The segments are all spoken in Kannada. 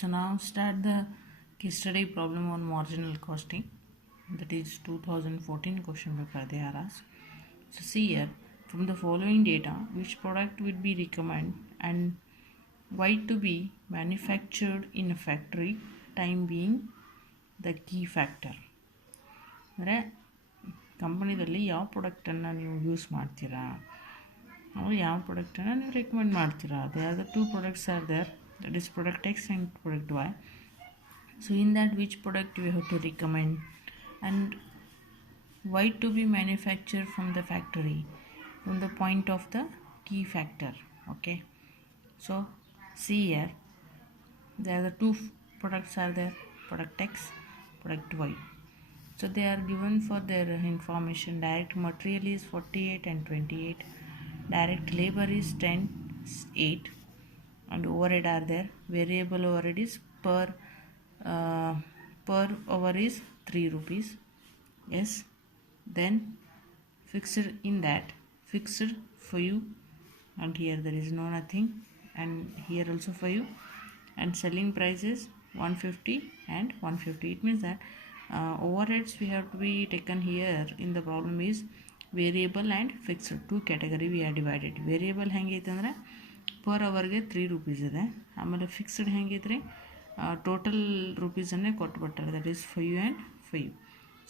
So now start the case study problem on marginal costing. That is 2014 question paper they are asked. So see here, from the following data, which product would be recommended and why to be manufactured in a factory, time being the key factor. ಅಂದರೆ ಕಂಪನಿದಲ್ಲಿ ಯಾವ ಪ್ರಾಡಕ್ಟನ್ನು ನೀವು ಯೂಸ್ ಮಾಡ್ತೀರಾ, ಅವ್ರು ಯಾವ ಪ್ರಾಡಕ್ಟನ್ನು ನೀವು ರೆಕಮೆಂಡ್ ಮಾಡ್ತೀರಾ. They are the two products are there, that is product X and product Y. So in that, which product you have to recommend and why to be manufactured from the factory, from the point of the key factor. Okay, so see here, there are the two products are there, product X, product Y. So they are given for their information. Direct material is 48 and 28, direct labor is 10, 8, and overhead are there. Variable overhead is per hour is 3 rupees. Yes, then fixed in that, fixed for you, and here there is no nothing, and here also for you, and selling price is 150 and 150. It means that overheads we have to be taken here in the problem is variable and fixed. Two category we are divided. Variable ಹೆಂಗೈತೆ ಅಂದರೆ ಪರ್ ಅವರ್ಗೆ 3 ರೂಪೀಸ್ ಇದೆ. ಆಮೇಲೆ ಫಿಕ್ಸ್ಡ್ ಹೆಂಗಿದ್ರೆ ಟೋಟಲ್ ರೂಪೀಸನ್ನೇ ಕೊಟ್ಬಿಟ್ಟಾರೆ, that is 5 and 5.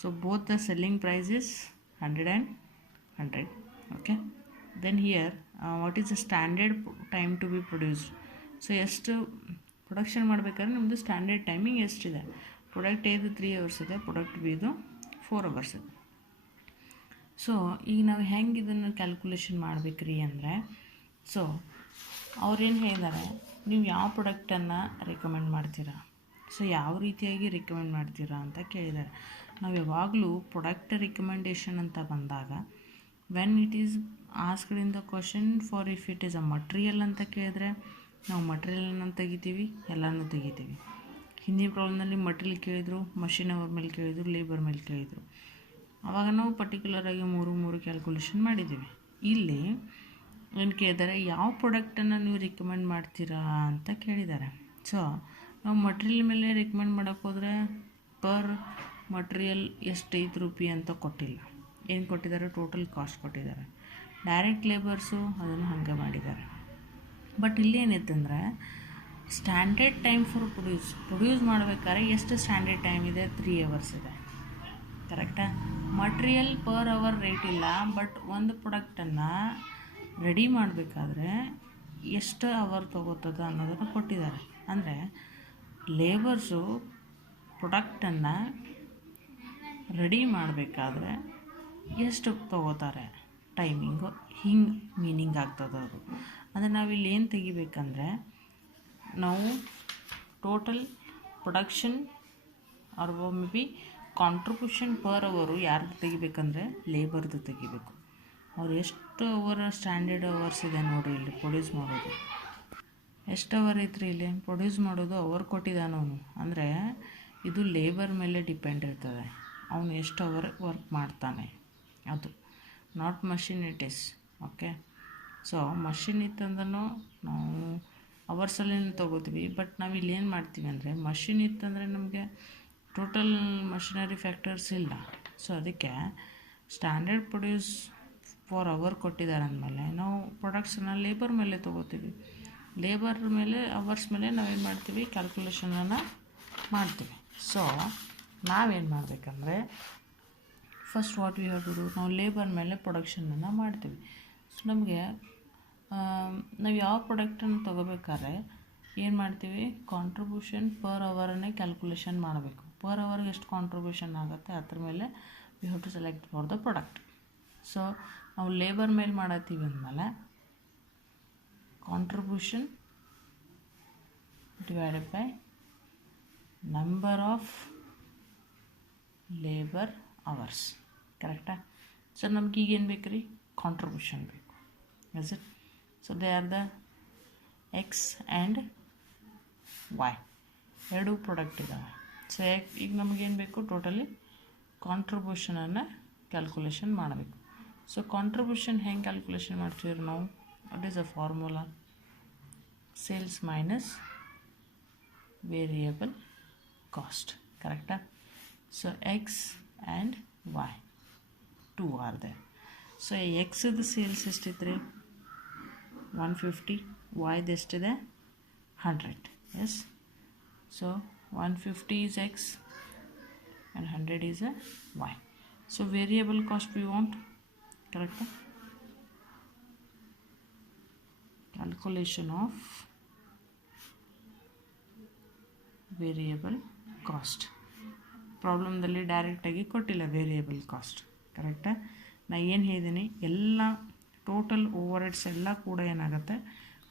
So both the selling price is 100 and 100. Okay, then here what is the standard time to be produced. So ಎಷ್ಟು ಪ್ರೊಡಕ್ಷನ್ ಮಾಡಬೇಕಾದ್ರೆ ನಿಮ್ಮದು ಸ್ಟ್ಯಾಂಡರ್ಡ್ ಟೈಮಿಂಗ್ ಎಷ್ಟಿದೆ. ಪ್ರಾಡಕ್ಟ್ ಏದು 3 hours ಇದೆ, ಪ್ರಾಡಕ್ಟ್ ಬಿದು 4 hours ಇದೆ. ಸೊ ಈಗ ನಾವು ಹೆಂಗೆ ಇದನ್ನು ಕ್ಯಾಲ್ಕುಲೇಷನ್ ಮಾಡ್ಬೇಕ್ರಿ ಅಂದರೆ, ಸೊ ಅವ್ರೇನು ಹೇಳಿದ್ದಾರೆ, ನೀವು ಯಾವ ಪ್ರಾಡಕ್ಟನ್ನು ರೆಕಮೆಂಡ್ ಮಾಡ್ತೀರಾ, ಸೊ ಯಾವ ರೀತಿಯಾಗಿ ರೆಕಮೆಂಡ್ ಮಾಡ್ತೀರಾ ಅಂತ ಕೇಳಿದ್ದಾರೆ. ನಾವು ಯಾವಾಗಲೂ ಪ್ರಾಡಕ್ಟ್ ರಿಕಮೆಂಡೇಷನ್ ಅಂತ ಬಂದಾಗ, when it is asked in the question for if it is a material ಅಂತ ಕೇಳಿದ್ರೆ ನಾವು ಮಟ್ರಿಯಲನ್ನು ತೆಗಿತೀವಿ, ಎಲ್ಲನೂ ತೆಗಿತೀವಿ. ಹಿಂದಿನ ಪ್ರಾಬ್ಲಮ್ನಲ್ಲಿ ಮಟ್ರಿಯಲ್ ಕೇಳಿದರು, ಮಷಿನ್ ಅವರ್ ಮೇಲೆ ಕೇಳಿದರು, ಲೇಬರ್ ಮೇಲೆ ಕೇಳಿದರು. ಆವಾಗ ನಾವು ಪರ್ಟಿಕ್ಯುಲರಾಗಿ ಮೂರು ಕ್ಯಾಲ್ಕುಲೇಷನ್ ಮಾಡಿದ್ದೀವಿ. ಇಲ್ಲಿ ಏನು ಕೇಳಿದ್ದಾರೆ, ಯಾವ ಪ್ರಾಡಕ್ಟನ್ನು ನೀವು ರಿಕಮೆಂಡ್ ಮಾಡ್ತೀರಾ ಅಂತ ಕೇಳಿದ್ದಾರೆ. ಸೊ ನಾವು ಮಟ್ರಿಯಲ್ ಮೇಲೆ ರಿಕಮೆಂಡ್ ಮಾಡೋಕ್ಕೆ ಹೋದರೆ ಪರ್ ಮಟ್ರಿಯಲ್ ಎಷ್ಟು 5 ರೂಪಾಯಿ ಅಂತ ಕೊಟ್ಟಿಲ್ಲ. ಏನು ಕೊಟ್ಟಿದ್ದಾರೆ, ಟೋಟಲ್ ಕಾಸ್ಟ್ ಕೊಟ್ಟಿದ್ದಾರೆ. ಡೈರೆಕ್ಟ್ ಲೇಬರ್ಸು ಅದನ್ನು ಹಾಗೆ ಮಾಡಿದ್ದಾರೆ. ಬಟ್ ಇಲ್ಲೇನಿತ್ತಂದರೆ ಸ್ಟ್ಯಾಂಡರ್ಡ್ ಟೈಮ್ ಫಾರ್ ಪ್ರೊಡ್ಯೂಸ್ ಮಾಡಬೇಕಾದ್ರೆ ಎಷ್ಟು ಸ್ಟ್ಯಾಂಡರ್ಡ್ ಟೈಮ್ ಇದೆ, 3 hours ಇದೆ. ಕರೆಕ್ಟಾ? ಮಟ್ರಿಯಲ್ ಪರ್ ಅವರ್ ರೇಟ್ ಇಲ್ಲ, ಬಟ್ ಒಂದು ಪ್ರಾಡಕ್ಟನ್ನು ರೆಡಿ ಮಾಡಬೇಕಾದ್ರೆ ಎಷ್ಟು ಅವರ್ ತೊಗೋತದ ಅನ್ನೋದನ್ನು ಕೊಟ್ಟಿದ್ದಾರೆ. ಅಂದರೆ ಲೇಬರ್ಸು ಪ್ರಾಡಕ್ಟನ್ನು ರೆಡಿ ಮಾಡಬೇಕಾದ್ರೆ ಎಷ್ಟು ತೊಗೋತಾರೆ ಟೈಮಿಂಗು, ಹಿಂಗೆ ಮೀನಿಂಗ್ ಆಗ್ತದೆ ಅದು. ಅಂದರೆ ನಾವಿಲ್ಲಿ ಏನು ತೆಗಿಬೇಕಂದ್ರೆ, ನಾವು total production or maybe contribution per hour ಯಾರ್ದು ತೆಗಿಬೇಕಂದ್ರೆ ಲೇಬರ್ದು ತೆಗಿಬೇಕು. ಅವ್ರು ಎಷ್ಟು ಅವರ್ ಸ್ಟ್ಯಾಂಡರ್ಡ್ ಅವರ್ಸ್ ಇದೆ ನೋಡಿರಿ, ಇಲ್ಲಿ ಪ್ರೊಡ್ಯೂಸ್ ಮಾಡೋದು ಎಷ್ಟು ಅವರ್ ಐತ್ರಿ, ಇಲ್ಲಿ ಪ್ರೊಡ್ಯೂಸ್ ಮಾಡೋದು ಅವರ್ ಕೊಟ್ಟಿದ್ದಾನೆ ಅವನು. ಅಂದರೆ ಇದು ಲೇಬರ್ ಮೇಲೆ ಡಿಪೆಂಡ್ ಇರ್ತದೆ, ಅವನು ಎಷ್ಟು ಅವರ್ ವರ್ಕ್ ಮಾಡ್ತಾನೆ ಅದು, not machine it is. Okay, so machine ಇತ್ತಂದ್ರೂ ನಾವು ಅವರ್ಸಲ್ಲೇ ತೊಗೋತೀವಿ. ಬಟ್ ನಾವು ಇಲ್ಲಿ ಏನು ಮಾಡ್ತೀವಿ ಅಂದರೆ, ಮಷಿನ್ ಇತ್ತಂದರೆ ನಮಗೆ ಟೋಟಲ್ ಮಷಿನರಿ ಫ್ಯಾಕ್ಟರ್ಸ್ ಇಲ್ಲ. ಸೊ ಅದಕ್ಕೆ ಸ್ಟ್ಯಾಂಡರ್ಡ್ ಪ್ರೊಡ್ಯೂಸ್ ಫಾರ್ ಅವರ್ ಕೊಟ್ಟಿದ್ದಾರೆ ಅಂದಮೇಲೆ ನಾವು ಪ್ರೊಡಕ್ಟ್ಸನ್ನು ಲೇಬರ್ ಮೇಲೆ ತೊಗೋತೀವಿ. ಲೇಬರ್ ಮೇಲೆ ಅವರ್ಸ್ ಮೇಲೆ ನಾವೇನು ಮಾಡ್ತೀವಿ, ಕ್ಯಾಲ್ಕುಲೇಷನನ್ನು ಮಾಡ್ತೀವಿ. ಸೊ ನಾವೇನು ಮಾಡಬೇಕಂದ್ರೆ, first what we have to do, ನಾವು ಲೇಬರ್ ಮೇಲೆ ಪ್ರೊಡಕ್ಷನನ್ನು ಮಾಡ್ತೀವಿ. ಸೊ ನಮಗೆ ನಾವು ಯಾವ ಪ್ರಾಡಕ್ಟನ್ನು ತೊಗೋಬೇಕಾದ್ರೆ ಏನು ಮಾಡ್ತೀವಿ, ಕಾಂಟ್ರಿಬ್ಯೂಷನ್ ಪರ್ ಅವರನ್ನೇ ಕ್ಯಾಲ್ಕುಲೇಷನ್ ಮಾಡಬೇಕು. ಪರ್ ಅವರ್ಗೆ ಎಷ್ಟು ಕಾಂಟ್ರಿಬ್ಯೂಷನ್ ಆಗುತ್ತೆ ಅದ್ರ ಮೇಲೆ we have to select for the product. So ನಾವು ಲೇಬರ್ ಮೇಲೆ ಮಾಡತ್ತೀವಿ ಅಂದಮೇಲೆ contribution divided by number of labour hours. ಕರೆಕ್ಟಾ? ಸೊ ನಮ್ಗೆ ಈಗೇನು ಬೇಕು ರೀ, ಕಾಂಟ್ರಿಬ್ಯೂಷನ್ ಬೇಕು. Is it? So they are the X and Y, ಎರಡೂ ಪ್ರಾಡಕ್ಟ್ ಇದ್ದಾವೆ. ಸೊ ಈಗ ನಮಗೇನು ಬೇಕು, ಟೋಟಲಿ ಕಾಂಟ್ರಿಬ್ಯೂಷನನ್ನು ಕ್ಯಾಲ್ಕುಲೇಷನ್ ಮಾಡಬೇಕು. ಸೊ ಕಾಂಟ್ರಿಬ್ಯೂಷನ್ ಹೆಂಗೆ ಕ್ಯಾಲ್ಕುಲೇಷನ್ ಮಾಡ್ತೀವಿ ನಾವು, what is a formula, sales minus variable cost. ಕರೆಕ್ಟಾ? So X and Y two are there. So ಎಕ್ಸದು ಸೇಲ್ಸ್ ಎಷ್ಟಿತ್ತು ರೀ? 150. ವೈದು ಎಷ್ಟಿದೆ? 100. Yes. So 150 is x and 100 is a y. So variable cost we want. Correct? Calculation of variable cost. ಪ್ರಾಬ್ಲಮ್ದಲ್ಲಿ ಡೈರೆಕ್ಟಾಗಿ ಕೊಟ್ಟಿಲ್ಲ ವೇರಿಯಬಲ್ ಕಾಸ್ಟ್. ಕರೆಕ್ಟಾ? ನಾ ಏನು ಹೇಳಿದ್ದೀನಿ, ಎಲ್ಲ ಟೋಟಲ್ ಓವರ್ ಹೆಡ್ಸ್ ಎಲ್ಲ ಕೂಡ ಏನಾಗುತ್ತೆ?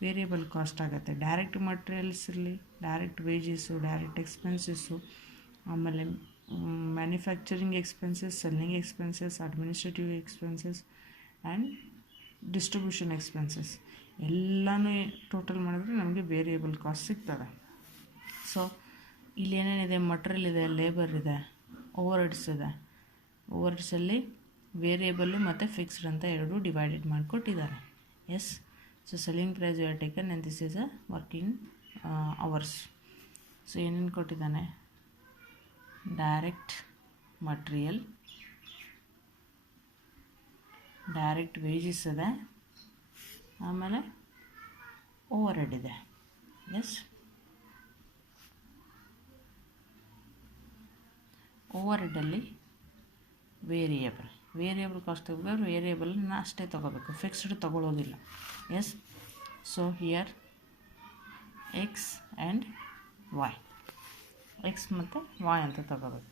ವೇರಿಯಬಲ್ ಕಾಸ್ಟ್ ಆಗುತ್ತೆ. ಡೈರೆಕ್ಟ್ ಮಟೀರಿಯಲ್ಸ್ ಇರಲಿ, ಡೈರೆಕ್ಟ್ ವೇಜಸ್ಸು, ಡೈರೆಕ್ಟ್ ಎಕ್ಸ್ಪೆನ್ಸಸ್ಸು, ಆಮೇಲೆ manufacturing expenses, selling expenses, administrative expenses and distribution expenses ಎಲ್ಲನೂ ಟೋಟಲ್ ಮಾಡಿದ್ರೆ ನಮಗೆ ವೇರಿಯಬಲ್ ಕಾಸ್ಟ್ ಸಿಗ್ತದೆ. ಸೊ ಇಲ್ಲಿ ಏನೇನಿದೆ? ಮಟೀರಿಯಲ್ ಇದೆ, ಲೇಬರ್ ಇದೆ, ಓವರ್ ಹೆಡ್ಸ್ ಇದೆ. ಓವರ್ ಹೆಡ್ಸಲ್ಲಿ ವೇರಿಯಬಲ್ಲು ಮತ್ತು ಫಿಕ್ಸ್ಡ್ ಅಂತ ಎರಡು ಡಿವೈಡೆಡ್ ಮಾಡಿಕೊಟ್ಟಿದ್ದಾರೆ. Yes. So selling price you are taken and this is a working hours. So ಏನೇನು ಕೊಟ್ಟಿದ್ದಾನೆ? ಡೈರೆಕ್ಟ್ ಮಟೀರಿಯಲ್, ಡೈರೆಕ್ಟ್ ವೇಜಸ್ ಇದೆ, ಆಮೇಲೆ ಓವರ್ ಹೆಡ್ ಇದೆ. ಎಸ್. ಓವರ್ ಹೆಡ್ಡಲ್ಲಿ ವೇರಿಯಬಲ್ ಕಾಸ್ಟ್ ತಗೋಬೇಕು. ವೇರಿಯಬಲ್ನ ಅಷ್ಟೇ ತೊಗೋಬೇಕು, ಫಿಕ್ಸ್ಡ್ ತೊಗೊಳ್ಳೋದಿಲ್ಲ. Yes. So here X and Y, X ಮತ್ತು ವೈ ಅಂತ ತಗೋಬೇಕು.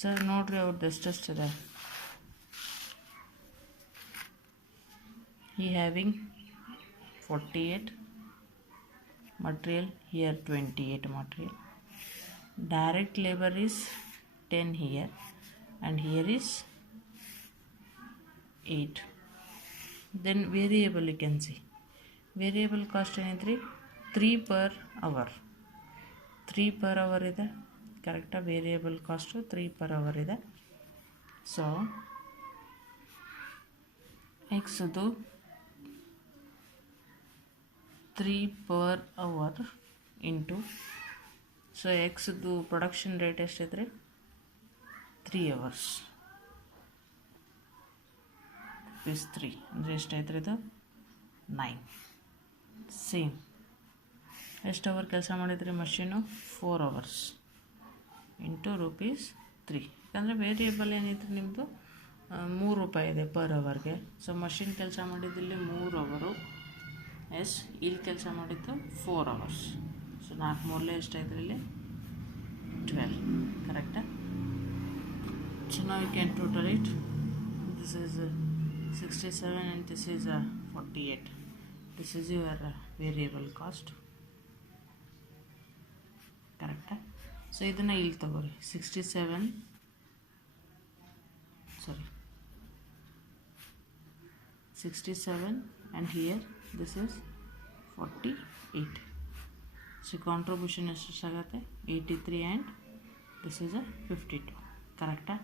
ಸರ್ ನೋಡಿರಿ ಅವ್ರದ್ದು ಎಷ್ಟೆಷ್ಟಿದೆ. he having 48 material, here 28 material. Direct labor is 10 here and here is 8. Then variable you can see. Variable cost ಏನೈತ್ರಿ? 3 per hour. 3 per hour ಇದೆ. ಕರೆಕ್ಟಾ? ವೇರಿಯಬಲ್ ಕಾಸ್ಟು 3 per hour ಇದೆ. ಸೊ ಎಕ್ಸ್ದು 3 per hour ಇಂಟು, ಸೊ ಎಕ್ಸ್ದು ಪ್ರೊಡಕ್ಷನ್ ರೇಟ್ ಎಷ್ಟೈತ್ರಿ? 3 hours. ₹3 ಅಂದರೆ ಎಷ್ಟಾಯ್ತು ಇದು? 9. ಸೇಮ್ ಎಷ್ಟು ಅವರ್ ಕೆಲಸ ಮಾಡಿದ್ರಿ ಮಷೀನು? 4 hours into ₹3. ಯಾಕಂದರೆ ವೇರಿಯಬಲ್ ಏನೈತ್ರಿ ನಿಮ್ಮದು? ₹3 ಇದೆ ಪರ್ ಅವರ್ಗೆ. ಸೊ ಮಷಿನ್ ಕೆಲಸ ಮಾಡಿದ್ದಿಲ್ಲಿ 3 ಅವರು. ಎಸ್. ಇಲ್ಲಿ ಕೆಲಸ ಮಾಡಿದ್ದು 4 hours. ಸೊ 4 ಮೂರಲೇ ಎಷ್ಟಾಯ್ತು ಇಲ್ಲಿ? 12. ಕರೆಕ್ಟಾ? ಸೊ ನಾವು you can total it. This is 67 and this is 48. This is your variable cost. ಕರೆಕ್ಟಾ? ಸೊ ಇದನ್ನು ಇಲ್ಲಿ ತಗೋರಿ. 67 and here this is 48. So contribution ಎಷ್ಟಾಗುತ್ತೆ? 83 and this is 52. ಕರೆಕ್ಟಾ?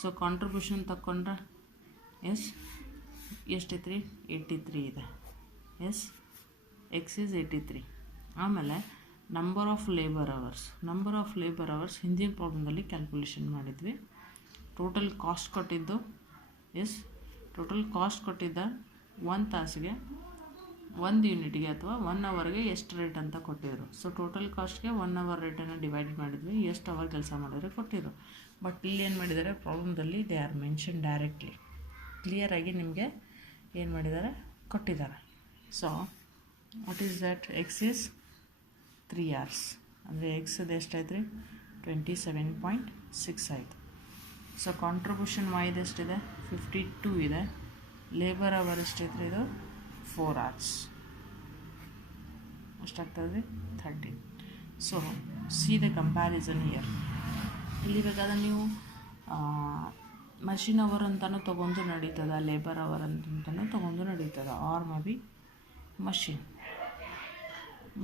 ಸೊ ಕಾಂಟ್ರಿಬ್ಯೂಷನ್ ತಗೊಂಡ್ರೆ ಎಸ್ ಎಷ್ಟೈತ್ರಿ? 83 ಇದೆ. ಎಸ್. X is 83. ಆಮೇಲೆ ನಂಬರ್ ಆಫ್ ಲೇಬರ್ ಅವರ್ಸ್ ಹಿಂದಿನ ಪ್ರಾಬ್ಲಮ್ದಲ್ಲಿ ಕ್ಯಾಲ್ಕುಲೇಷನ್ ಮಾಡಿದ್ವಿ. ಟೋಟಲ್ ಕಾಸ್ಟ್ ಕೊಟ್ಟಿದ್ದು ಒಂದು ತಾಸಿಗೆ, 1 ಯೂನಿಟ್ಗೆ ಅಥವಾ 1 ಅವರ್ಗೆ ಎಷ್ಟು ರೇಟ್ ಅಂತ ಕೊಟ್ಟಿದ್ರು. ಸೊ ಟೋಟಲ್ ಕಾಸ್ಟ್ಗೆ 1 ಅವರ್ ರೇಟನ್ನು ಡಿವೈಡ್ ಮಾಡಿದ್ವಿ, ಎಷ್ಟು ಅವರ್ ಕೆಲಸ ಮಾಡಿದ್ರೆ ಕೊಟ್ಟಿದ್ರು. ಬಟ್ ಇಲ್ಲಿ ಏನು ಮಾಡಿದ್ದಾರೆ ಪ್ರಾಬ್ಲಮ್ದಲ್ಲಿ? ದೇ ಆರ್ ಮೆನ್ಷನ್ ಡೈರೆಕ್ಟ್ಲಿ, ಕ್ಲಿಯರಾಗಿ ನಿಮಗೆ ಏನು ಮಾಡಿದ್ದಾರೆ? ಕೊಟ್ಟಿದ್ದಾರೆ. So what is that? X is 3 hours. ಅಂದರೆ ಎಕ್ಸದು ಎಷ್ಟಾಯ್ತು ರೀ? 27.6 ಆಯಿತು. ಸೊ ಕಾಂಟ್ರಿಬ್ಯೂಷನ್ ವೈದು ಎಷ್ಟಿದೆ? 52 ಇದೆ. ಲೇಬರ್ ಅವರ್ ಎಷ್ಟೈತ್ರಿ? ಇದು 4 hours. ಎಷ್ಟಾಗ್ತದೆ ರೀ? 13. So C the comparison here. ಇಲ್ಲಿ ಬೇಕಾದ್ರೆ ನೀವು ಮಷಿನ್ ಅವರ್ ಅಂತಲೂ ತೊಗೊಂಡು ನಡೀತದೆ, ಲೇಬರ್ ಅವರ್ ಅಂತಲೂ ತೊಗೊಂಡು ನಡೀತದೆ, or maybe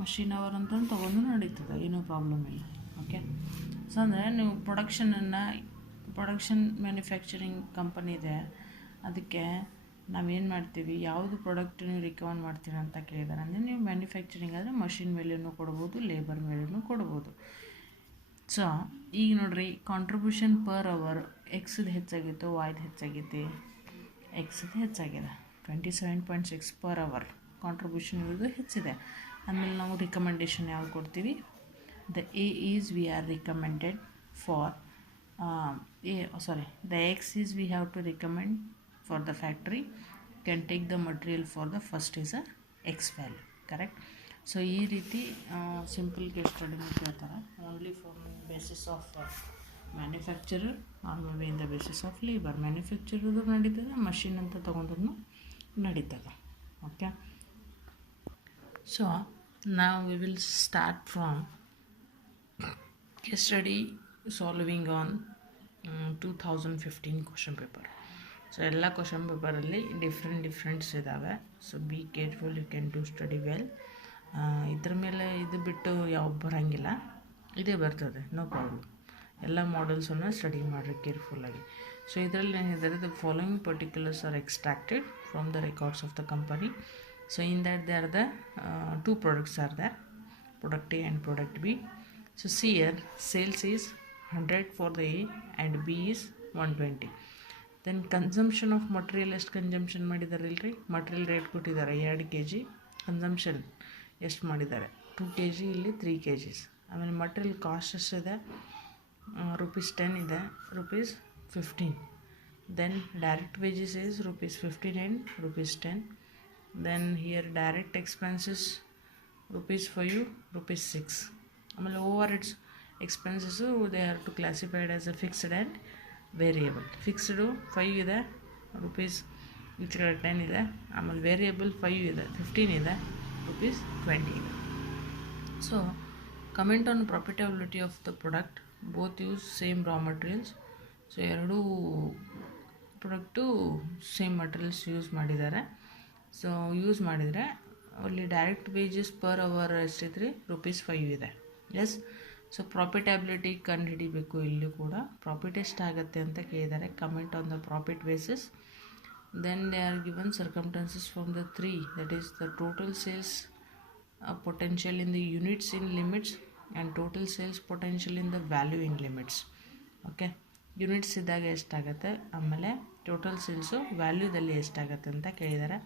machine hour ಅಂತಲೂ ತೊಗೊಂಡು ನಡೀತದೆ, ಏನೂ ಪ್ರಾಬ್ಲಮ್ ಇಲ್ಲ. ಓಕೆ. ಸೊ ಅಂದರೆ ನೀವು ಪ್ರೊಡಕ್ಷನ್ ಮ್ಯಾನುಫ್ಯಾಕ್ಚರಿಂಗ್ ಕಂಪನಿ ಇದೆ, ಅದಕ್ಕೆ ನಾವೇನು ಮಾಡ್ತೀವಿ, ಯಾವುದು ಪ್ರಾಡಕ್ಟ್ ನೀವು ರಿಕಮೆಂಡ್ ಮಾಡ್ತೀರ ಅಂತ ಕೇಳಿದಾರೆ ಅಂದರೆ ನೀವು ಮ್ಯಾನುಫ್ಯಾಕ್ಚರಿಂಗ್ ಆದರೆ ಮಷಿನ್ ಮೇಲೇನೂ ಕೊಡ್ಬೋದು, ಲೇಬರ್ ಮೇಲೇನೂ ಕೊಡ್ಬೋದು. ಸೊ ಈಗ ನೋಡ್ರಿ, ಕಾಂಟ್ರಿಬ್ಯೂಷನ್ ಪರ್ ಅವರ್ ಎಕ್ಸ್ದು ಹೆಚ್ಚಾಗಿತ್ತು, ವಾಯ್ದು ಹೆಚ್ಚಾಗೈತಿ. ಎಕ್ಸ್ದು ಹೆಚ್ಚಾಗಿದೆ 27.6 ಪರ್ ಅವರ್ ಕಾಂಟ್ರಿಬ್ಯೂಷನ್ ಇರೋದು ಹೆಚ್ಚಿದೆ. ಆಮೇಲೆ ನಾವು ರಿಕಮೆಂಡೇಷನ್ ಯಾವ್ದು ಕೊಡ್ತೀವಿ, the A is we are recommended for the X is we have to recommend for the factory, can take the material for the first is a X value, correct. So ಈ ರೀತಿ ಸಿಂಪಲ್ ಕೇಸ್ ಸ್ಟಡಿ ಕೇಳ್ತಾರೆ. Only for basis of manufacturer or may in the basis of labour. ಮ್ಯಾನುಫ್ಯಾಕ್ಚರದು ನಡೀತದೆ, ಮಷಿನ್ ಅಂತ ತೊಗೊಂಡ್ರೂ ನಡೀತದೆ. ಓಕೆ, ಸೊ ನಾವು we will start from case study solving on 2015 question paper. So ಎಲ್ಲ ಕ್ವಶನ್ ಪೇಪರಲ್ಲಿ ಡಿಫ್ರೆಂಟ್ಸ್ ಇದ್ದಾವೆ. So be careful, you can do study well. ಇದ್ರ ಮೇಲೆ ಇದು ಬಿಟ್ಟು ಯಾವ ಬರೋಂಗಿಲ್ಲ, ಇದೇ ಬರ್ತದೆ, ನೋ ಪ್ರಾಬ್ಲಮ್. ಎಲ್ಲ ಮಾಡೆಲ್ಸನ್ನು ಸ್ಟಡಿ ಮಾಡಿರಿ ಕೇರ್ಫುಲ್ಲಾಗಿ. ಸೊ ಇದರಲ್ಲಿ ಏನಿದ್ದಾರೆ, the following particulars R extracted from the records of the company. So in that they are the 2 products are there, product A and product B. So see here, sales is 100 for the A and B is 120. Then consumption of material ಎಷ್ಟು ಕನ್ಸಂಪ್ಷನ್ ಮಾಡಿದ್ದಾರೆ ಇಲ್ರಿ, ಮಟೀರಿಯಲ್ ರೇಟ್ ಕೊಟ್ಟಿದ್ದಾರೆ 2 kg, ಕನ್ಸಂಪ್ಷನ್ ಎಷ್ಟು ಮಾಡಿದ್ದಾರೆ 2 kg, ಇಲ್ಲಿ 3 kgs. ಆಮೇಲೆ ಮಟೀರಿಯಲ್ ಕಾಸ್ಟ್ ಎಷ್ಟಿದೆ, ₹10 ಇದೆ, ₹15. Then direct wages is ₹15 and ₹10. Then here direct expenses ₹5, ₹6. ಆಮೇಲೆ overheads expenses they are to classified as a fixed and variable. Fixed 5 ಇದೆ, ಈಚ್ ಕಡೆ 10 ಇದೆ. ಆಮೇಲೆ ವೇರಿಯೇಬಲ್ 5 ಇದೆ, 15 ಇದೆ, ₹20 ಇದೆ. So comment on profitability of the product, both use same Ra materials. So ಎರಡೂ ಪ್ರಾಡಕ್ಟು ಸೇಮ್ ಮಟೀರಿಯಲ್ಸ್ ಯೂಸ್ ಮಾಡಿದ್ದಾರೆ. ಸೊ ಯೂಸ್ ಮಾಡಿದರೆ ಅಲ್ಲಿ ಡೈರೆಕ್ಟ್ ವೇಜಸ್ ಪರ್ ಅವರ್ ಎಷ್ಟಿದ್ರಿ, ₹5 ಇದೆ. ಎಸ್, ಸೊ ಪ್ರಾಫಿಟಬಿಲಿಟಿ ಕಂಡು ಹಿಡಿಬೇಕು. ಇಲ್ಲಿ ಕೂಡ ಪ್ರಾಫಿಟ್ ಎಷ್ಟಾಗುತ್ತೆ ಅಂತ ಕೇಳಿದ್ದಾರೆ. Comment on the profit basis. Then they are given circumstances from the 3, that is the total sales potential in the units in limits and total sales potential in the value in limits. Okay, units ಇದ್ದಾಗ ಎಷ್ಟಾಗುತ್ತೆ, ಆಮೇಲೆ ಟೋಟಲ್ ಸೇಲ್ಸು ವ್ಯಾಲ್ಯೂದಲ್ಲಿ ಎಷ್ಟಾಗುತ್ತೆ ಅಂತ ಕೇಳಿದ್ದಾರೆ.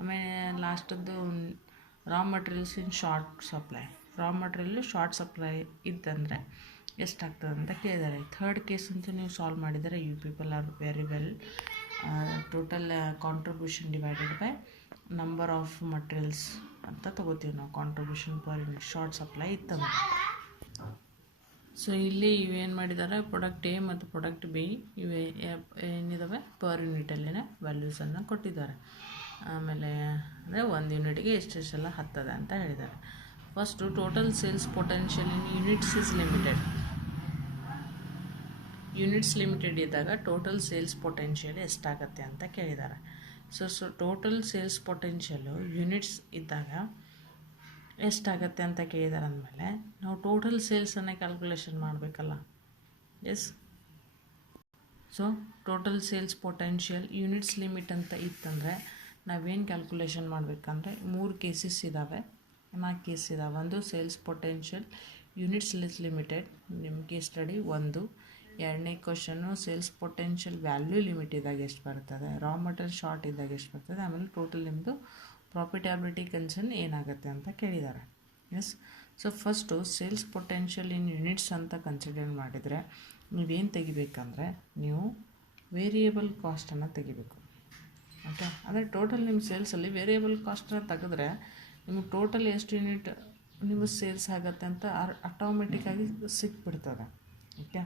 ಆಮೇಲೆ ಲಾಸ್ಟದ್ದು raw materials in short supply, raw material short supply ಇದ್ದಂದರೆ ಎಷ್ಟಾಗ್ತದೆ ಅಂತ ಕೇಳಿದ್ದಾರೆ. ಥರ್ಡ್ ಕೇಸ್ ಅಂತೂ ನೀವು ಸಾಲ್ವ್ ಮಾಡಿದರೆ you people are very well. Total contribution divided by number of materials ಅಂತ ತೊಗೋತೀವಿ ನಾವು, contribution per unit short supply ಇತ್ತಂದ್ರೆ. ಸೊ ಇಲ್ಲಿ ಇವೇನು ಮಾಡಿದ್ದಾರೆ, ಪ್ರಾಡಕ್ಟ್ ಎ ಮತ್ತು ಪ್ರಾಡಕ್ಟ್ ಬಿ ಇವೇ ಏನಿದ್ದಾವೆ ಪರ್ ಯೂನಿಟಲ್ಲಿನ ವ್ಯಾಲ್ಯೂಸನ್ನು ಕೊಟ್ಟಿದ್ದಾರೆ. ಆಮೇಲೆ ಅಂದರೆ 1 ಯೂನಿಟ್ಗೆ ಎಷ್ಟೆಷ್ಟೆಲ್ಲ ಹತ್ತದೆ ಅಂತ ಹೇಳಿದ್ದಾರೆ. First total sales potential in units is limited. Units limited ಇದ್ದಾಗ ಟೋಟಲ್ ಸೇಲ್ಸ್ ಪೊಟೆನ್ಷಿಯಲ್ ಎಷ್ಟಾಗತ್ತೆ ಅಂತ ಕೇಳಿದ್ದಾರೆ. So total sales potential units ಇದ್ದಾಗ ಎಷ್ಟಾಗತ್ತೆ ಅಂತ ಕೇಳಿದ್ದಾರೆ ಅಂದಮೇಲೆ ನಾವು ಟೋಟಲ್ ಸೇಲ್ಸನ್ನೇ ಕ್ಯಾಲ್ಕುಲೇಷನ್ ಮಾಡಬೇಕಲ್ಲ. Yes, so total sales potential units limit ಅಂತ ಇತ್ತಂದರೆ ನಾವೇನು ಕ್ಯಾಲ್ಕುಲೇಷನ್ ಮಾಡಬೇಕಂದ್ರೆ 3 ಕೇಸಸ್ ಇದ್ದಾವೆ, 4 ಕೇಸ್ ಇದ್ದಾವೆ. ಒಂದು ಸೇಲ್ಸ್ ಪೊಟೆನ್ಷಿಯಲ್ ಯೂನಿಟ್ಸ್ ಲಿಮಿಟೆಡ್, ನಿಮ್ಮ ಕೇಸ್ ಸ್ಟಡಿ 1. ಎರಡನೇ question sales potential value limit ಇದ್ದಾಗ ಎಷ್ಟು ಬರ್ತದೆ, ರಾ ಮಟೀರಿಯಲ್ ಶಾರ್ಟ್ ಇದ್ದಾಗ ಎಷ್ಟು ಬರ್ತದೆ, ಆಮೇಲೆ ಟೋಟಲ್ ನಿಮ್ಮದು ಪ್ರಾಫಿಟಬಿಲಿಟಿ ಕನ್ಸರ್ನ್ ಏನಾಗುತ್ತೆ ಅಂತ ಕೇಳಿದ್ದಾರೆ. Yes, so first sales potential in units ಅಂತ ಕನ್ಸಿಡರ್ ಮಾಡಿದರೆ ನೀವೇನು ತೆಗಿಬೇಕಂದ್ರೆ ನೀವು ವೇರಿಯೇಬಲ್ ಕಾಸ್ಟನ್ನು ತೆಗಿಬೇಕು. ಓಕೆ, ಅಂದರೆ ಟೋಟಲ್ ನಿಮ್ಮ ಸೇಲ್ಸಲ್ಲಿ ವೇರಿಯೇಬಲ್ ಕಾಸ್ಟನ್ನು ತೆಗೆದ್ರೆ ನಿಮಗೆ ಟೋಟಲ್ ಎಷ್ಟು ಯೂನಿಟ್ ನಿಮಗೆ ಸೇಲ್ಸ್ ಆಗುತ್ತೆ ಅಂತ ಆಟೋಮೆಟಿಕ್ಕಾಗಿ ಸಿಕ್ಬಿಡ್ತದೆ. ಓಕೆ,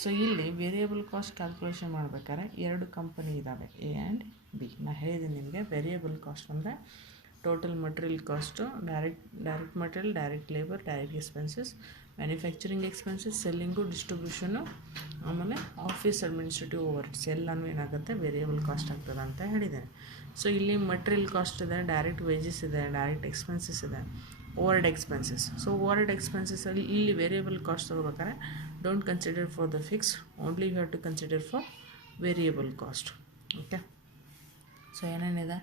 ಸೊ ಇಲ್ಲಿ ವೇರಿಯೇಬಲ್ ಕಾಸ್ಟ್ ಕ್ಯಾಲ್ಕುಲೇಷನ್ ಮಾಡಬೇಕಾದ್ರೆ 2 ಕಂಪನಿ ಇದ್ದಾವೆ, ಎ ಆ್ಯಂಡ್ ಬಿ. ನಾನು ಹೇಳಿದ್ದೀನಿ ನಿಮಗೆ ವೇರಿಯೇಬಲ್ ಕಾಸ್ಟ್ ಅಂದರೆ total material cost, direct material, direct labour, direct expenses, manufacturing expenses, selling, distribution, ಆಮೇಲೆ ಆಫೀಸ್ ಅಡ್ಮಿನಿಸ್ಟ್ರೇಟಿವ್ ಓವರ್ಹೆಡ್ಸ್ ಎಲ್ಲನೂ ಏನಾಗುತ್ತೆ ವೇರಿಯೇಬಲ್ ಕಾಸ್ಟ್ ಆಗ್ತದೆ ಅಂತ ಹೇಳಿದ್ದೇನೆ. ಸೊ ಇಲ್ಲಿ ಮಟೀರಿಯಲ್ ಕಾಸ್ಟ್ ಇದೆ, ಡೈರೆಕ್ಟ್ ವೇಜಸ್ ಇದೆ, ಡೈರೆಕ್ಟ್ ಎಕ್ಸ್ಪೆನ್ಸಸ್ ಇದೆ, ಓವರ್ಡ್ ಎಕ್ಸ್ಪೆನ್ಸಸ್. ಸೊ ಓವರ್ಡ್ ಎಕ್ಸ್ಪೆನ್ಸಸ್ಸಲ್ಲಿ ಇಲ್ಲಿ ವೇರಿಯೇಬಲ್ ಕಾಸ್ಟ್ ತೊಗೋಬೇಕಾದ್ರೆ don't consider for the fix, only you have to consider for variable cost. Okay, so ಏನೇನಿದೆ,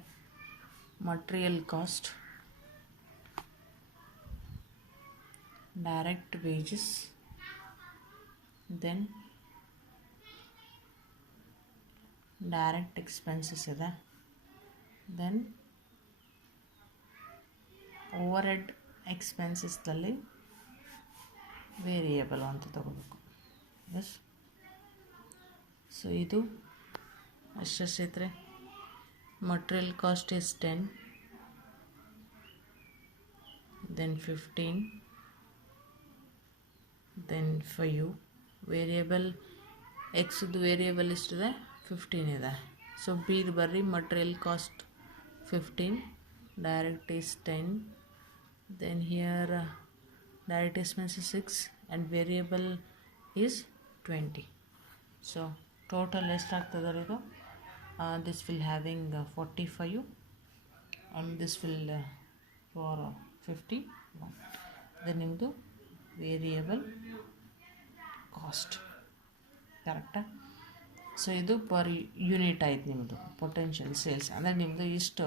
material cost, direct wages, then direct expenses ಇದೆ, ದೆನ್ ಓವರ್ ಹೆಡ್ ಎಕ್ಸ್ಪೆನ್ಸಸ್ದಲ್ಲಿ ವೇರಿಯೇಬಲ್ ಅಂತ ತಗೋಬೇಕು. ಎಸ್, ಸೊ ಇದು ಎಷ್ಟೈತ್ರಿ, material cost is 10, then 15, then 5, variable ಎಕ್ಸ್ದು ವೇರಿಯೇಬಲ್ ಎಷ್ಟಿದೆ, 15 ಇದೆ. ಸೊ ಬಿದು ಬರ್ರಿ, material cost 15, direct is 10, then here direct expense is 6 and variable is 20. So total ಎಷ್ಟಾಗ್ತದೆ ಇದು, this will having 45 and this will for 51. then ನಿಮ್ಮದು ವೇರಿಯಬಲ್ ಕಾಸ್ಟ್ ಕರೆಕ್ಟಾ. ಸೊ ಇದು ಪರ್ ಯೂನಿಟ್ ಆಯ್ತು ನಿಮ್ಮದು ಪೊಟೆನ್ಷಿಯಲ್ ಸೇಲ್ಸ್. ಅಂದರೆ ನಿಮ್ಮದು ಇಷ್ಟು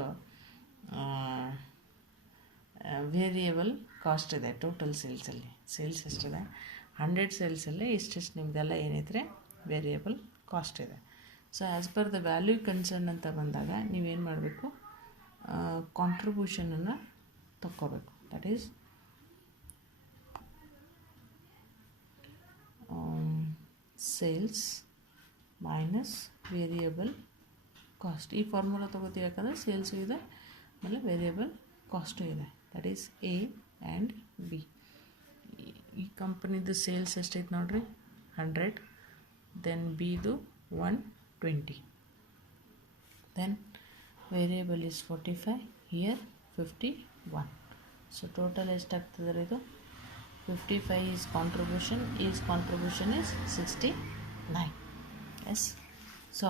ವೇರಿಯಬಲ್ ಕಾಸ್ಟ್ ಇದೆ ಟೋಟಲ್ ಸೇಲ್ಸಲ್ಲಿ. ಸೇಲ್ಸ್ ಎಷ್ಟಿದೆ, 100 ಸೇಲ್ಸಲ್ಲಿ ಇಷ್ಟೆಷ್ಟು ನಿಮ್ಮದೆಲ್ಲ ಏನೈತ್ರೆ ವೇರಿಯಬಲ್ ಕಾಸ್ಟ್ ಇದೆ. So as per the value concern ಅಂತ ಬಂದಾಗ ನೀವೇನು ಮಾಡಬೇಕು, ಕಾಂಟ್ರಿಬ್ಯೂಷನನ್ನು ತಕ್ಕೋಬೇಕು. That is sales minus variable cost. ಈ ಫಾರ್ಮುಲಾ ತೊಗೋತೀವಿ, ಯಾಕಂದರೆ ಸೇಲ್ಸು ಇದೆ ಆಮೇಲೆ ವೇರಿಯಬಲ್ ಕಾಸ್ಟು ಇದೆ. That is A and B. ಈ ಕಂಪ್ನಿದು ಸೇಲ್ಸ್ ಎಷ್ಟೈತೆ ನೋಡ್ರಿ, 100, ದೆನ್ ಬಿದು 120, then variable is 45, here 51. So total ಎಷ್ಟಾಗ್ತದೆ ಇದು, 55 is contribution is 69. Yes, so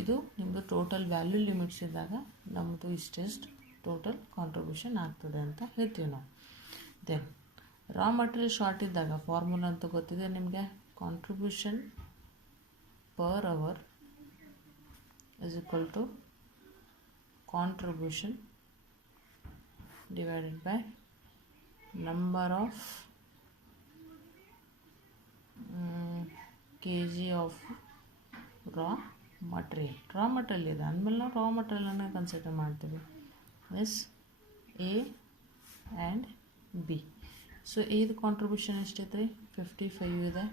ಇದು ನಿಮ್ಮದು ಟೋಟಲ್ ವ್ಯಾಲ್ಯೂ ಲಿಮಿಟ್ಸ್ ಇದ್ದಾಗ ನಮ್ಮದು ಇಷ್ಟೆಷ್ಟು ಟೋಟಲ್ ಕಾಂಟ್ರಿಬ್ಯೂಷನ್ ಆಗ್ತದೆ ಅಂತ ಹೇಳ್ತೀವಿ ನಾವು. ದೆನ್ ರಾ ಮಟೀರಿಯಲ್ ಶಾರ್ಟ್ ಇದ್ದಾಗ ಫಾರ್ಮುಲಾ ಅಂತ ಗೊತ್ತಿದೆ ನಿಮಗೆ, contribution per hour is equal to contribution divided by number of kg of raw material. Raw material ಇದೆ ಅಂದಮೇಲೆ ನಾವು ರಾ ಮಟೀರಿಯಲನ್ನು ಕನ್ಸಿಡರ್ ಮಾಡ್ತೀವಿ. Yes, A and B. So ಎದು ಕಾಂಟ್ರಿಬ್ಯೂಷನ್ ಎಷ್ಟೈತೆ ರೀ, 55 ಇದೆ.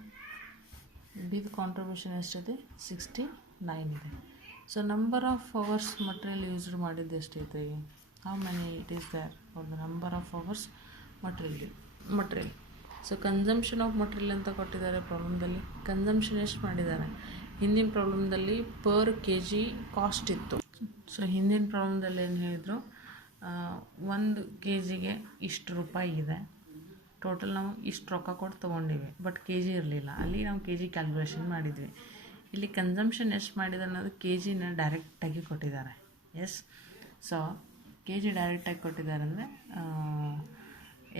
ಬಿದು ಕಾಂಟ್ರಿಬ್ಯೂಷನ್ ಎಷ್ಟೈತೆ, 69 ಇದೆ. So number of hours material used ಮಾಡಿದ್ದು ಎಷ್ಟೈತೆ ರೀ, how many it is there for the number of hours material. So consumption of material ಅಂತ ಕೊಟ್ಟಿದ್ದಾರೆ ಪ್ರಾಬ್ಲಮ್ದಲ್ಲಿ. ಕನ್ಸಂಪ್ಷನ್ ಎಷ್ಟು ಮಾಡಿದ್ದಾರೆ, ಹಿಂದಿನ ಪ್ರಾಬ್ಲಮ್ದಲ್ಲಿ ಪರ್ kg ಕಾಸ್ಟ್ ಇತ್ತು. ಸೊ ಹಿಂದಿನ ಪ್ರಾಬ್ಲಮ್ದಲ್ಲಿ ಏನು ಹೇಳಿದರು, 1 kgಗೆ ಇಷ್ಟು ರೂಪಾಯಿ ಇದೆ, ಟೋಟಲ್ ನಾವು ಇಷ್ಟು ರೊಕ್ಕ ಕೊಟ್ಟು ತೊಗೊಂಡಿವಿ, ಬಟ್ kg ಇರಲಿಲ್ಲ. ಅಲ್ಲಿ ನಾವು kg ಕ್ಯಾಲ್ಕುಲೇಷನ್ ಮಾಡಿದ್ವಿ. ಇಲ್ಲಿ ಕನ್ಸಂಪ್ಷನ್ ಎಷ್ಟು ಮಾಡಿದೆ ಅನ್ನೋದು kgನ ಡೈರೆಕ್ಟಾಗಿ ಕೊಟ್ಟಿದ್ದಾರೆ. ಎಸ್, ಸೊ kg ಡೈರೆಕ್ಟಾಗಿ ಕೊಟ್ಟಿದ್ದಾರೆ ಅಂದರೆ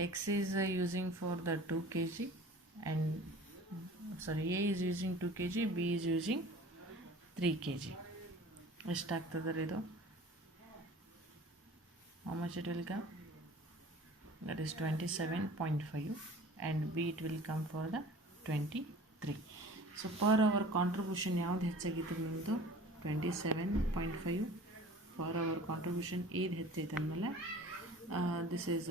X is using for the 2 kg and A is using 2 kg, B is using 3 kg. ಎಷ್ಟಾಗ್ತದೆ ಇದು, how much it will come, that is 27.5 and B it will come for the 23. So per hour contribution ಯಾವ್ದು ಹೆಚ್ಚಾಗಿತ್ತು ನಿಮ್ಮದು, 27.5 ಪರ್ ಅವರ್ ಕಾಂಟ್ರಿಬ್ಯೂಷನ್. ಇದು ಹೆಚ್ಚೈತೆ ಅಂದಮೇಲೆ this is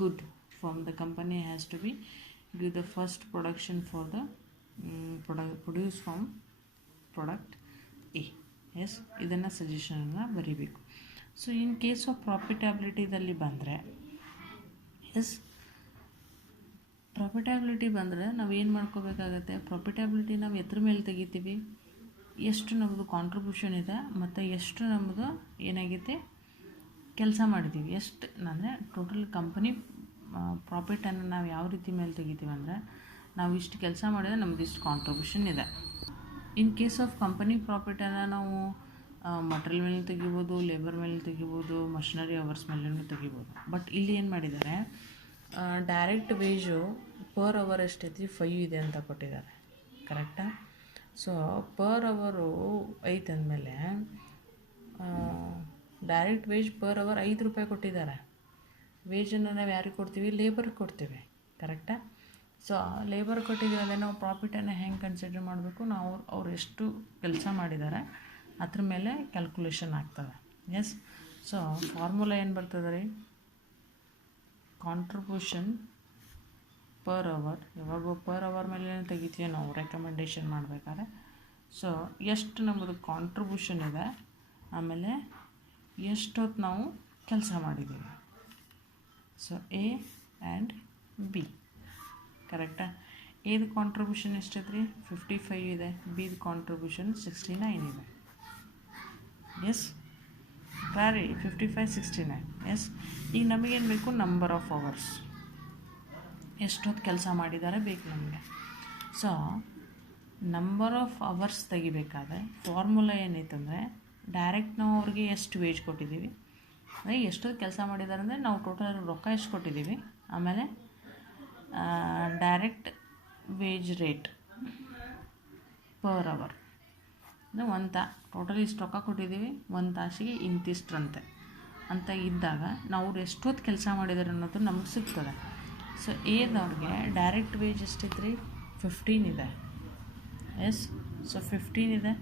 good from the company has to be give the first production for the produce from product A. Yes, ಇದನ್ನು ಸಜೆಷನನ್ನು ಬರೀಬೇಕು. ಸೊ ಇನ್ ಕೇಸ್ ಆಫ್ ಪ್ರಾಫಿಟಬಿಲಿಟಿದಲ್ಲಿ ಬಂದರೆ, ಎಸ್ ಪ್ರಾಫಿಟಬಿಲಿಟಿ ಬಂದರೆ ನಾವು ಏನು ಮಾಡ್ಕೋಬೇಕಾಗತ್ತೆ, ಪ್ರಾಫಿಟಬಿಲಿಟಿ ನಾವು ಎದ್ರ ಮೇಲೆ ತೆಗಿತೀವಿ, ಎಷ್ಟು ನಮ್ಮದು ಕಾಂಟ್ರಿಬ್ಯೂಷನ್ ಇದೆ ಮತ್ತು ಎಷ್ಟು ನಮ್ಮದು ಏನಾಗೈತೆ ಕೆಲಸ ಮಾಡಿದ್ದೀವಿ, ಎಷ್ಟು ಅಂದರೆ ಟೋಟಲ್ ಕಂಪನಿ ಪ್ರಾಫಿಟನ್ನು ನಾವು ಯಾವ ರೀತಿ ಮೇಲೆ ತೆಗಿತೀವಿ ಅಂದರೆ, ನಾವು ಇಷ್ಟು ಕೆಲಸ ಮಾಡಿದರೆ ನಮ್ಮದು ಇಷ್ಟು ಕಾಂಟ್ರಿಬ್ಯೂಷನ್ ಇದೆ. ಇನ್ ಕೇಸ್ ಆಫ್ ಕಂಪನಿ ಪ್ರಾಫಿಟನ್ನು ನಾವು ಮಟೀರಿಯಲ್ ಮೇಲೆ ತೆಗಿಬೋದು, ಲೇಬರ್ ಮೇಲೆ ತೆಗಿಬೋದು, ಮಷಿನರಿ ಅವರ್ಸ್ ಮೇಲೂ ತೆಗಿಬೋದು. ಬಟ್ ಇಲ್ಲಿ ಏನು ಮಾಡಿದ್ದಾರೆ, ಡೈರೆಕ್ಟ್ ವೇಜು ಪರ್ ಅವರ್ ಎಷ್ಟೈತಿ 5 ಇದೆ ಅಂತ ಕೊಟ್ಟಿದ್ದಾರೆ, ಕರೆಕ್ಟಾ. ಸೊ ಪರ್ ಅವರು 5 ಅಂದಮೇಲೆ ಡೈರೆಕ್ಟ್ ವೇಜ್ ಪರ್ ಅವರ್ 5 ರೂಪಾಯಿ ಕೊಟ್ಟಿದ್ದಾರೆ. ವೇಜನ್ನು ನಾವು ಯಾರಿಗೆ ಕೊಡ್ತೀವಿ? ಲೇಬರ್ಗೆ ಕೊಡ್ತೀವಿ. ಕರೆಕ್ಟಾ? ಸೊ ಲೇಬರ್ ಕೊಟ್ಟಿದ್ದೀವಿ, ನಾವು ಪ್ರಾಫಿಟನ್ನು ಹೆಂಗೆ ಕನ್ಸಿಡರ್ ಮಾಡಬೇಕು? ನಾವು ಅವ್ರು ಎಷ್ಟು ಕೆಲಸ ಮಾಡಿದ್ದಾರೆ ಅದ್ರ ಮೇಲೆ ಕ್ಯಾಲ್ಕುಲೇಷನ್ ಆಗ್ತದೆ. ಎಸ್. ಸೊ ಫಾರ್ಮುಲಾ ಏನು ಬರ್ತದೆ ರೀ? Contribution per hour. ಯಾವಾಗೂ ಪರ್ ಅವರ್ ಮೇಲೆ ತೆಗಿತೀವಿ ನಾವು ರೆಕಮೆಂಡೇಷನ್ ಮಾಡಬೇಕಾದ್ರೆ. ಸೊ ಎಷ್ಟು ನಮ್ಮದು ಕಾಂಟ್ರಿಬ್ಯೂಷನ್ ಇದೆ, ಆಮೇಲೆ ಎಷ್ಟೊತ್ತು ನಾವು ಕೆಲಸ ಮಾಡಿದ್ದೀವಿ. So A and B. ಕರೆಕ್ಟಾ? ಎದು ಕಾಂಟ್ರಿಬ್ಯೂಷನ್ ಎಷ್ಟೈತೆ ರೀ? 55 ಇದೆ. ಬಿದು ಕಾಂಟ್ರಿಬ್ಯೂಷನ್ 69 ಇದೆ. Yes clear? 55, 69. ಎಸ್. ಈಗ ನಮಗೇನು ಬೇಕು? Number of hours. ಎಷ್ಟೊತ್ತು ಕೆಲಸ ಮಾಡಿದ್ದಾರೆ ಬೇಕು ನಮಗೆ. ಸೊ ನಂಬರ್ ಆಫ್ ಅವರ್ಸ್ ತೆಗಿಬೇಕಾದ್ರೆ ಫಾರ್ಮುಲಾ ಏನೈತಂದರೆ, ಡೈರೆಕ್ಟ್ ನಾವು ಅವ್ರಿಗೆ ಎಷ್ಟು ವೇಜ್ ಕೊಟ್ಟಿದ್ದೀವಿ, ಅಂದರೆ ಎಷ್ಟೊತ್ತು ಕೆಲಸ ಮಾಡಿದ್ದಾರೆ ಅಂದರೆ ನಾವು ಟೋಟಲ್ ರೊಕ್ಕ ಎಷ್ಟು ಕೊಟ್ಟಿದ್ದೀವಿ, ಆಮೇಲೆ direct wage rate per hour ಅಂದರೆ ಟೋಟಲ್ ಇಷ್ಟು ರೊಕ್ಕ ಕೊಟ್ಟಿದ್ದೀವಿ, ಒಂದು ತಾಸಿಗೆ ಇಂತಿಷ್ಟಂತೆ ಅಂತ ಇದ್ದಾಗ ನಾವು ಅವ್ರು ಎಷ್ಟೊತ್ತು ಕೆಲಸ ಮಾಡಿದ್ದಾರೆ ಅನ್ನೋದು ನಮಗೆ ಸಿಗ್ತದೆ. ಸೊ ಏದವ್ರಿಗೆ ಡೈರೆಕ್ಟ್ ವೇಜ್ ಎಷ್ಟೈತೆ ರೀ? 15 ಇದೆ. ಎಸ್. ಸೊ 15 ಇದೆ.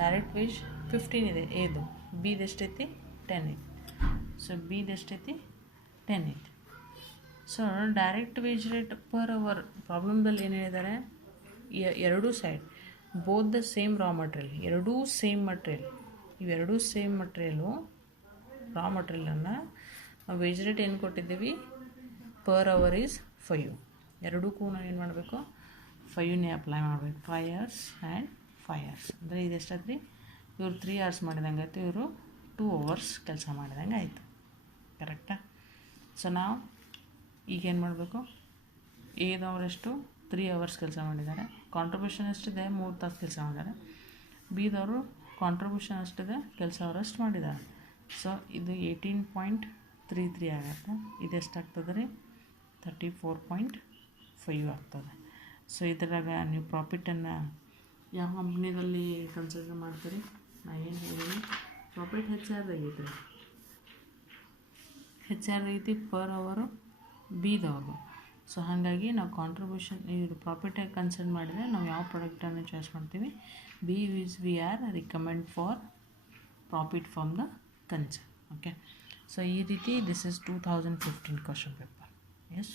ಡೈರೆಕ್ಟ್ ವೇಜ್ 15 ಇದೆ ಏದು. ಬಿದು ಎಷ್ಟೈತಿ? 10 ಐತಿ. ಸೊ ಬಿದು ಎಷ್ಟೈತಿ? 10 ಐತಿ. So direct wage rate per hour ಪ್ರಾಬ್ಲಮ್ದಲ್ಲಿ ಏನು ಹೇಳಿದ್ದಾರೆ? ಎರಡೂ side both the same raw material, ಎರಡೂ ಸೇಮ್ ಮಟೀರಿಯಲ್, ಇವೆರಡೂ ಸೇಮ್ ಮಟೀರಿಯಲು ರಾ ಮಟೀರಿಯಲನ್ನು ವೇಜ್ ರೇಟ್ ಏನು ಕೊಟ್ಟಿದ್ದೀವಿ? Per hour is 5. ಎರಡಕ್ಕೂ ನಾವು ಏನು ಮಾಡಬೇಕು? 5ನೇ ಅಪ್ಲೈ ಮಾಡಬೇಕು. 5 hours ಆ್ಯಂಡ್ 5 hours. ಅಂದರೆ ಇದು ಎಷ್ಟಾಯ್ತು ರೀ? ಇವರು 3 hours ಮಾಡಿದಂಗೆ ಆಯಿತು, ಇವರು 2 hours ಕೆಲಸ ಮಾಡಿದಂಗೆ ಆಯಿತು. ಕರೆಕ್ಟಾ? ಸೊ ನಾವು ಈಗೇನು ಮಾಡಬೇಕು? ಎದವರೆಷ್ಟು 3 hours ಕೆಲಸ ಮಾಡಿದ್ದಾರೆ, ಕಾಂಟ್ರಿಬ್ಯೂಷನ್ ಎಷ್ಟಿದೆ? 3 ತಾಸು ಕೆಲಸ ಮಾಡಿದ್ದಾರೆ. ಬಿದವರು ಕಾಂಟ್ರಿಬ್ಯೂಷನ್ ಅಷ್ಟಿದೆ, ಕೆಲಸ ಅವರಷ್ಟು ಮಾಡಿದ್ದಾರೆ. ಸೊ ಇದು 18.33 ಆಗುತ್ತೆ. ಇದೆಷ್ಟಾಗ್ತದೆ ರೀ? 34.5 ಆಗ್ತದೆ. ಸೊ ಇದ್ರಾಗ ನೀವು ಪ್ರಾಫಿಟನ್ನು ಯಾವ ಕಂಪ್ನಿದಲ್ಲಿ ಕನ್ಸಿಡರ್ ಮಾಡ್ತೀರಿ? ನಾ ಏನು ಹೇಳಿರಿ? ಪ್ರಾಫಿಟ್ ಹೆಚ್ಚಾಗೈತಿ ರೀ, ಹೆಚ್ಚಾಗೈತಿ ಪರ್ ಅವರು ಬಿದವರು. ಸೊ ಹಾಗಾಗಿ ನಾವು ಕಾಂಟ್ರಿಬ್ಯೂಷನ್ ಇದು ಪ್ರಾಫಿಟಾಗಿ ಕನ್ಸಿಡರ್ ಮಾಡಿದರೆ ನಾವು ಯಾವ ಪ್ರಾಡಕ್ಟನ್ನು ಚಾಯ್ಸ್ ಮಾಡ್ತೀವಿ? We are recommend for profit from the concern. Okay. So ಈ ರೀತಿ this is 2015 question paper. S.